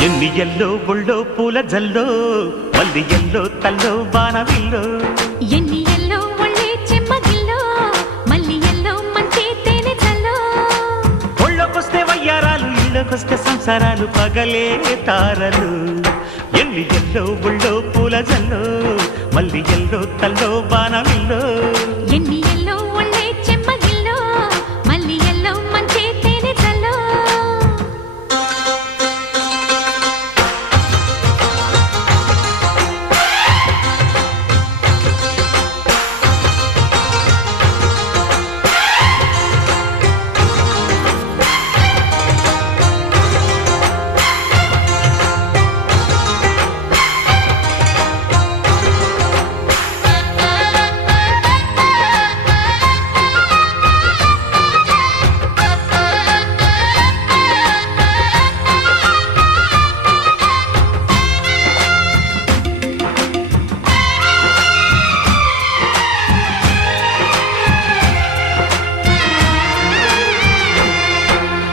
ఎన్ని ఎల్లో ఒళ్ళో పూల జల్లో మల్లి ఎల్లో తల్లో బాణవిల్లో ఎన్ని ఎల్లో ఒళ్ళే చెమ్మగిల్లో మల్లి ఎల్లో మంచి తేనె చల్లో ఒళ్ళోకొస్తే వయ్యారాలు ఇళ్ళకొస్తే సంసారాలు పగలే తారలు ఎన్ని ఎల్లో ఒళ్ళో పూల జల్లో మల్లి ఎల్లో తల్లో బాణవిల్లో ఎన్ని ఎల్లో ఒళ్ళే చెమ్మగిల్లో మల్లి ఎల్లో మంచి తేనె చల్లో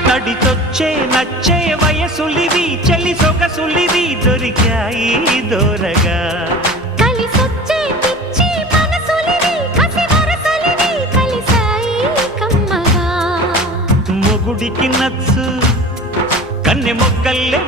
నడిచొచ్చే నచ్చే వయసులివి చెలి సొగసులివి దొరికాయి దూరగా కలిసొచ్చే పిచ్చి మనసులివి కసి వరసలివి కలిసాయి కమ్మగా మొగుడికి నచ్చు కన్నె మొక్కల్లే